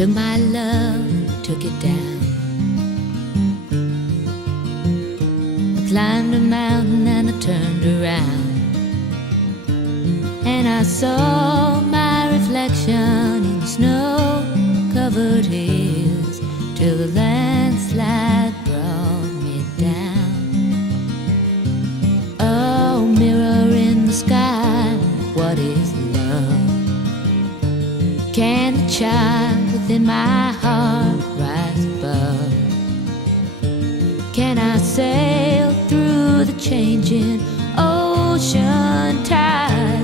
took my love, took it down. I climbed a mountain and I turned around, and I saw my reflection in snow-covered hills till the landslide brought me down. Oh, mirror in the sky, what is love? Can the child within my heart rise above? Can I sail through the changing ocean tide?